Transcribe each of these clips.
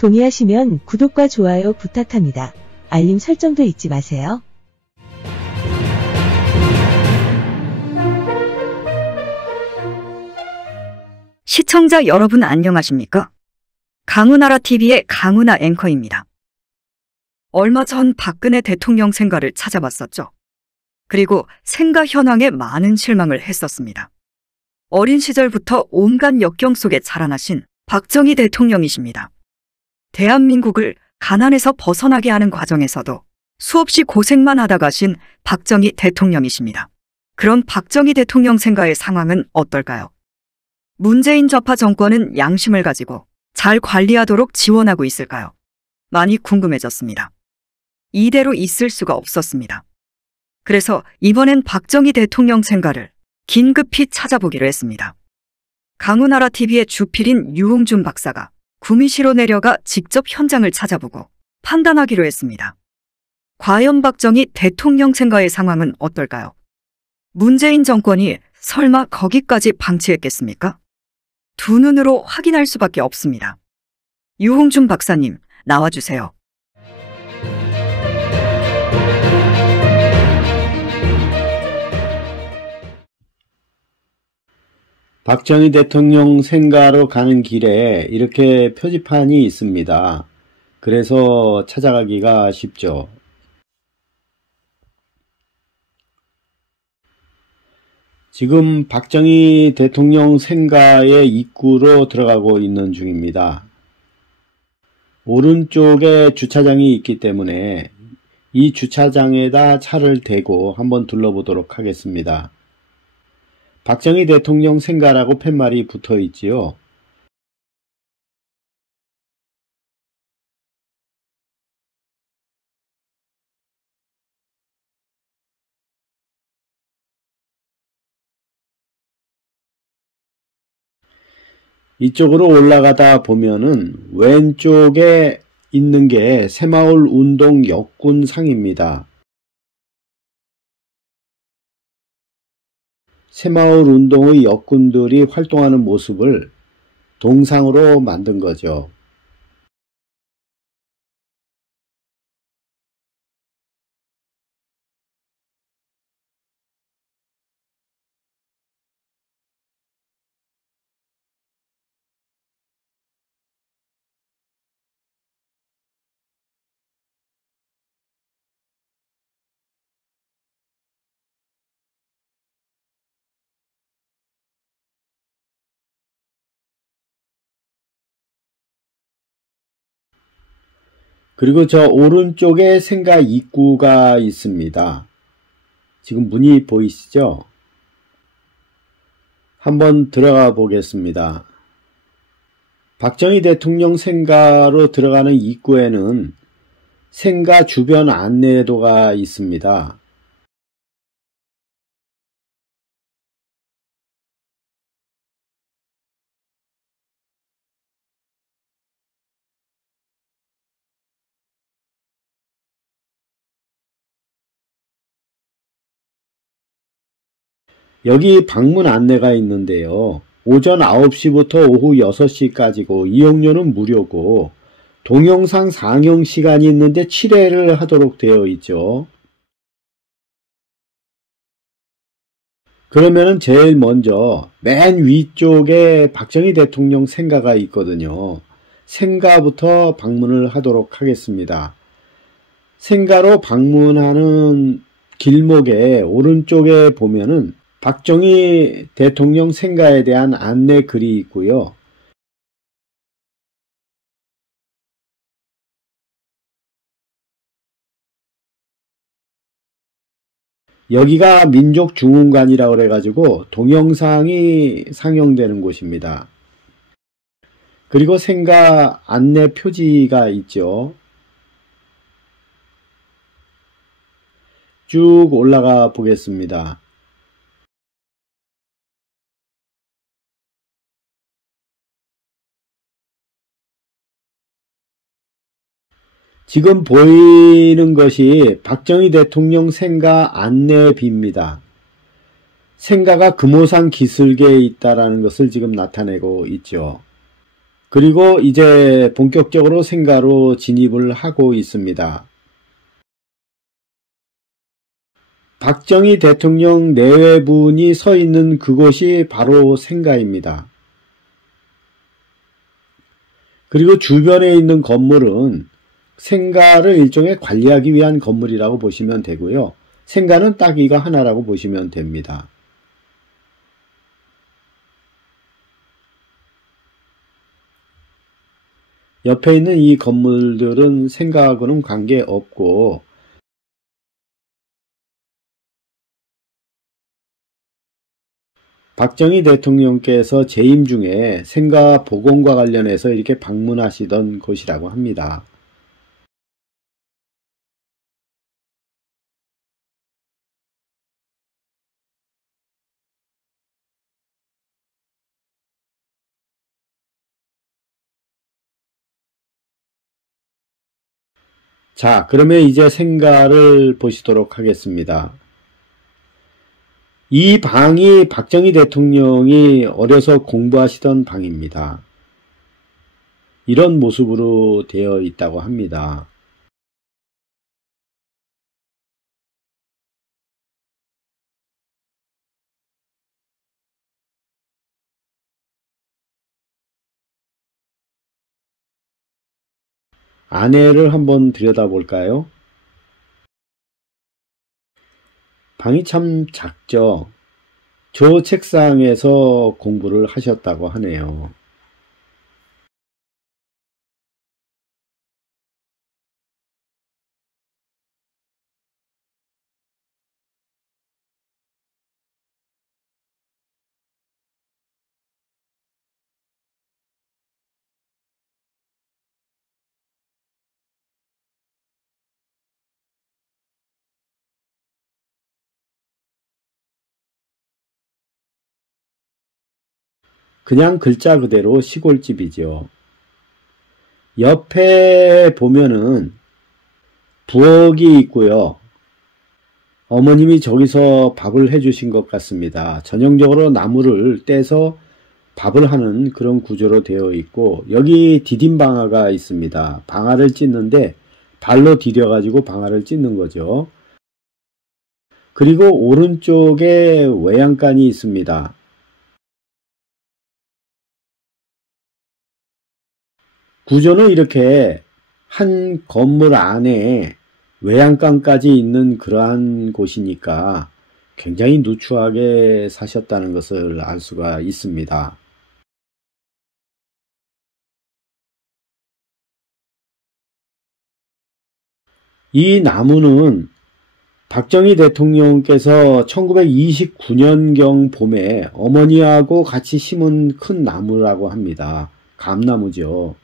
동의하시면 구독과 좋아요 부탁합니다. 알림 설정도 잊지 마세요. 시청자 여러분 안녕하십니까? 강우나라TV의 강우나 앵커입니다. 얼마 전 박근혜 대통령 생가를 찾아봤었죠. 그리고 생가 현황에 많은 실망을 했었습니다. 어린 시절부터 온갖 역경 속에 자라나신 박정희 대통령이십니다. 대한민국을 가난에서 벗어나게 하는 과정에서도 수없이 고생만 하다 가신 박정희 대통령이십니다. 그런 박정희 대통령 생가의 상황은 어떨까요? 문재인 좌파 정권은 양심을 가지고 잘 관리하도록 지원하고 있을까요? 많이 궁금해졌습니다. 이대로 있을 수가 없었습니다. 그래서 이번엔 박정희 대통령 생가를 긴급히 찾아보기로 했습니다. 강우나라TV의 주필인 유홍준 박사가 구미시로 내려가 직접 현장을 찾아보고 판단하기로 했습니다. 과연 박정희 대통령 생가의 상황은 어떨까요? 문재인 정권이 설마 거기까지 방치했겠습니까? 두 눈으로 확인할 수밖에 없습니다. 유홍준 박사님, 나와주세요. 박정희 대통령 생가로 가는 길에 이렇게 표지판이 있습니다. 그래서 찾아가기가 쉽죠. 지금 박정희 대통령 생가의 입구로 들어가고 있는 중입니다. 오른쪽에 주차장이 있기 때문에 이 주차장에다 차를 대고 한번 둘러보도록 하겠습니다. 박정희 대통령 생가라고 팻말이 붙어 있지요. 이쪽으로 올라가다 보면은 왼쪽에 있는 게 새마을 운동 역군상입니다. 새마을 운동의 역군들이 활동하는 모습을 동상으로 만든 거죠. 그리고 저 오른쪽에 생가 입구가 있습니다. 지금 문이 보이시죠? 한번 들어가 보겠습니다. 박정희 대통령 생가로 들어가는 입구에는 생가 주변 안내도가 있습니다. 여기 방문 안내가 있는데요. 오전 9시부터 오후 6시까지고 이용료는 무료고 동영상 상영 시간이 있는데 7회를 하도록 되어 있죠. 그러면은 제일 먼저 맨 위쪽에 박정희 대통령 생가가 있거든요. 생가부터 방문을 하도록 하겠습니다. 생가로 방문하는 길목에 오른쪽에 보면은 박정희 대통령 생가에 대한 안내 글이 있고요. 여기가 민족중흥관이라고 그래가지고 동영상이 상영되는 곳입니다. 그리고 생가 안내 표지가 있죠. 쭉 올라가 보겠습니다. 지금 보이는 것이 박정희 대통령 생가 안내비입니다. 생가가 금호산 기슭에 있다라는 것을 지금 나타내고 있죠. 그리고 이제 본격적으로 생가로 진입을 하고 있습니다. 박정희 대통령 내외분이 서 있는 그곳이 바로 생가입니다. 그리고 주변에 있는 건물은 생가를 일종의 관리하기 위한 건물이라고 보시면 되고요. 생가는 딱 이거 하나라고 보시면 됩니다. 옆에 있는 이 건물들은 생가하고는 관계없고 박정희 대통령께서 재임 중에 생가 복원과 관련해서 이렇게 방문하시던 곳이라고 합니다. 자, 그러면 이제 생가를 보시도록 하겠습니다. 이 방이 박정희 대통령이 어려서 공부하시던 방입니다. 이런 모습으로 되어 있다고 합니다. 안에를 한번 들여다볼까요? 방이 참 작죠. 저 책상에서 공부를 하셨다고 하네요. 그냥 글자 그대로 시골집이죠. 옆에 보면은 부엌이 있고요. 어머님이 저기서 밥을 해주신 것 같습니다. 전형적으로 나무를 떼서 밥을 하는 그런 구조로 되어 있고 여기 디딤방아가 있습니다. 방아를 찢는데 발로 디뎌가지고 방아를 찢는 거죠. 그리고 오른쪽에 외양간이 있습니다. 구조는 이렇게 한 건물 안에 외양간까지 있는 그러한 곳이니까 굉장히 누추하게 사셨다는 것을 알 수가 있습니다. 이 나무는 박정희 대통령께서 1929년경 봄에 어머니하고 같이 심은 큰 나무라고 합니다. 감나무죠.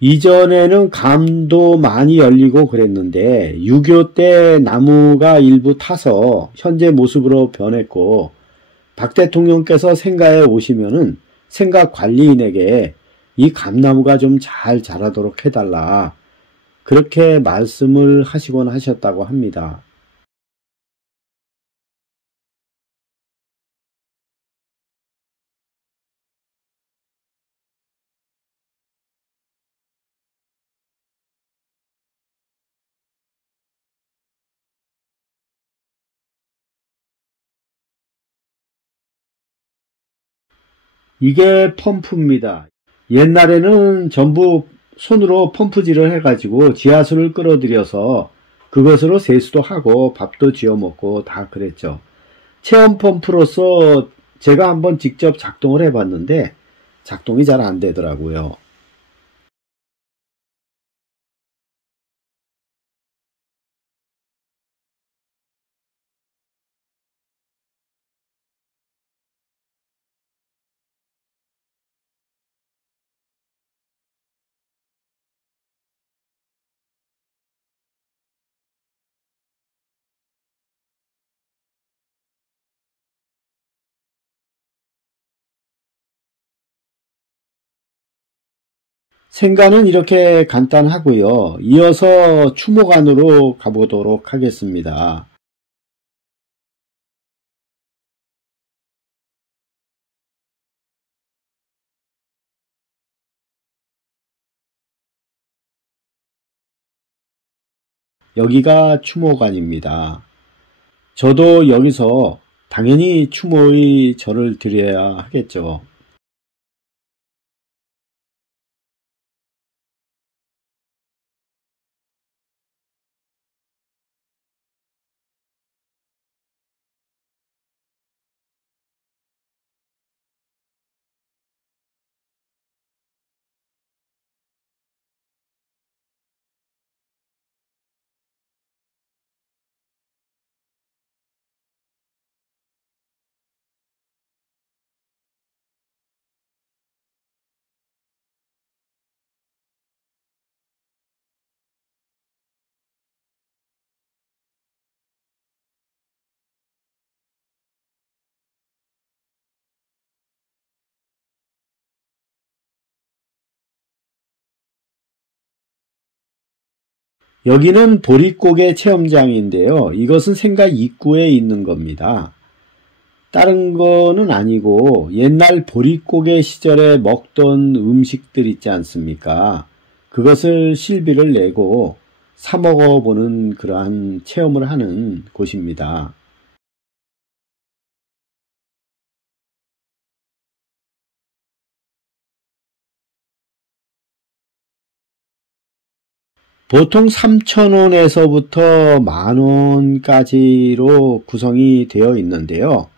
이전에는 감도 많이 열리고 그랬는데 6.25 때 나무가 일부 타서 현재 모습으로 변했고 박 대통령께서 생가에 오시면은 생가 관리인에게 이 감나무가 좀 잘 자라도록 해달라 그렇게 말씀을 하시곤 하셨다고 합니다. 이게 펌프입니다. 옛날에는 전부 손으로 펌프질을 해가지고 지하수를 끌어들여서 그것으로 세수도 하고 밥도 지어 먹고 다 그랬죠. 체험 펌프로서 제가 한번 직접 작동을 해봤는데 작동이 잘 안 되더라고요. 생가는 이렇게 간단하고요. 이어서 추모관으로 가보도록 하겠습니다. 여기가 추모관입니다. 저도 여기서 당연히 추모의 절을 드려야 하겠죠. 여기는 보릿고개 체험장인데요. 이것은 생가 입구에 있는 겁니다. 다른 거는 아니고 옛날 보릿고개 시절에 먹던 음식들 있지 않습니까? 그것을 실비를 내고 사 먹어보는 그러한 체험을 하는 곳입니다. 보통 3,000원에서부터 10,000원까지로 구성이 되어 있는데요.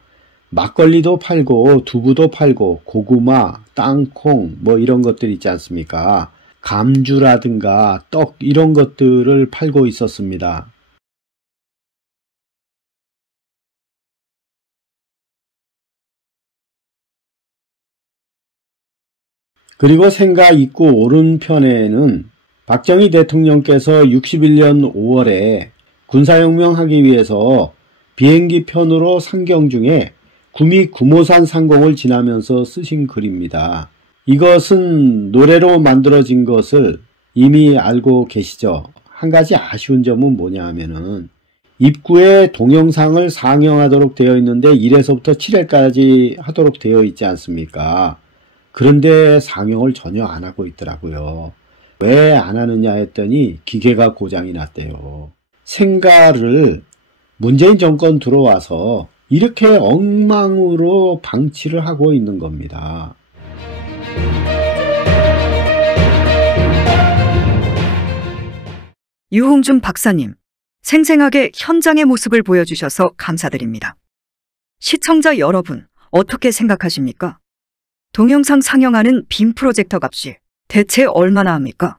막걸리도 팔고 두부도 팔고 고구마, 땅콩 뭐 이런 것들 있지 않습니까? 감주라든가 떡 이런 것들을 팔고 있었습니다. 그리고 생가 입구 오른편에는 박정희 대통령께서 61년 5월에 군사혁명하기 위해서 비행기 편으로 상경 중에 구미 구모산 상공을 지나면서 쓰신 글입니다. 이것은 노래로 만들어진 것을 이미 알고 계시죠? 한 가지 아쉬운 점은 뭐냐 하면은 입구에 동영상을 상영하도록 되어 있는데 1회서부터 7회까지 하도록 되어 있지 않습니까? 그런데 상영을 전혀 안 하고 있더라고요. 왜 안 하느냐 했더니 기계가 고장이 났대요. 생가를 문재인 정권 들어와서 이렇게 엉망으로 방치를 하고 있는 겁니다. 유홍준 박사님, 생생하게 현장의 모습을 보여주셔서 감사드립니다. 시청자 여러분, 어떻게 생각하십니까? 동영상 상영하는 빔 프로젝터 값이 대체 얼마나 합니까?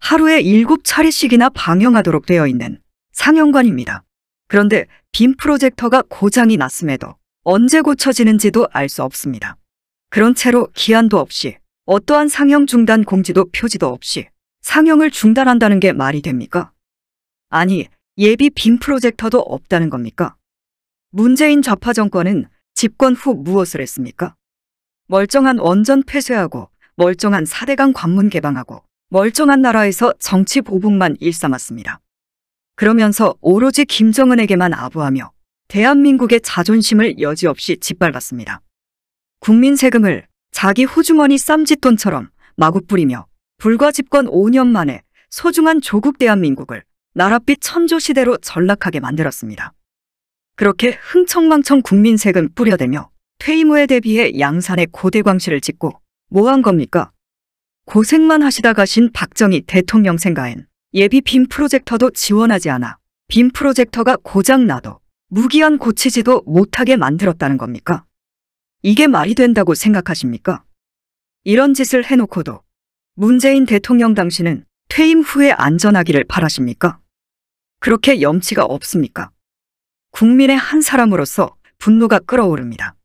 하루에 7차례씩이나 방영하도록 되어 있는 상영관입니다. 그런데 빔 프로젝터가 고장이 났음에도 언제 고쳐지는지도 알 수 없습니다. 그런 채로 기한도 없이 어떠한 상영 중단 공지도 표지도 없이 상영을 중단한다는 게 말이 됩니까? 아니, 예비 빔 프로젝터도 없다는 겁니까? 문재인 좌파 정권은 집권 후 무엇을 했습니까? 멀쩡한 원전 폐쇄하고 멀쩡한 4대강 관문 개방하고 멀쩡한 나라에서 정치 보복만 일삼았습니다. 그러면서 오로지 김정은에게만 아부하며 대한민국의 자존심을 여지없이 짓밟았습니다. 국민 세금을 자기 호주머니 쌈짓돈처럼 마구 뿌리며 불과 집권 5년 만에 소중한 조국 대한민국을 나랏빛 천조시대로 전락하게 만들었습니다. 그렇게 흥청망청 국민 세금 뿌려대며 퇴임 후에 대비해 양산에 고대광실을 짓고 뭐 한 겁니까? 고생만 하시다 가신 박정희 대통령 생가엔 예비 빔 프로젝터도 지원하지 않아 빔 프로젝터가 고장나도 무기한 고치지도 못하게 만들었다는 겁니까? 이게 말이 된다고 생각하십니까? 이런 짓을 해놓고도 문재인 대통령 당시는 퇴임 후에 안전하기를 바라십니까? 그렇게 염치가 없습니까? 국민의 한 사람으로서 분노가 끓어오릅니다.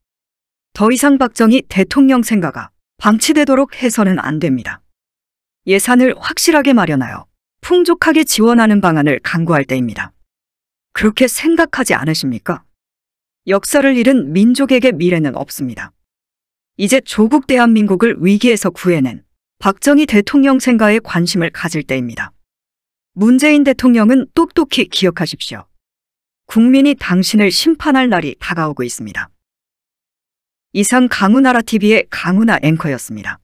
더 이상 박정희 대통령 생가가 방치되도록 해서는 안 됩니다. 예산을 확실하게 마련하여 풍족하게 지원하는 방안을 강구할 때입니다. 그렇게 생각하지 않으십니까? 역사를 잃은 민족에게 미래는 없습니다. 이제 조국 대한민국을 위기에서 구해낸 박정희 대통령 생가에 관심을 가질 때입니다. 문재인 대통령은 똑똑히 기억하십시오. 국민이 당신을 심판할 날이 다가오고 있습니다. 이상 강우나라TV의 강우나 앵커였습니다.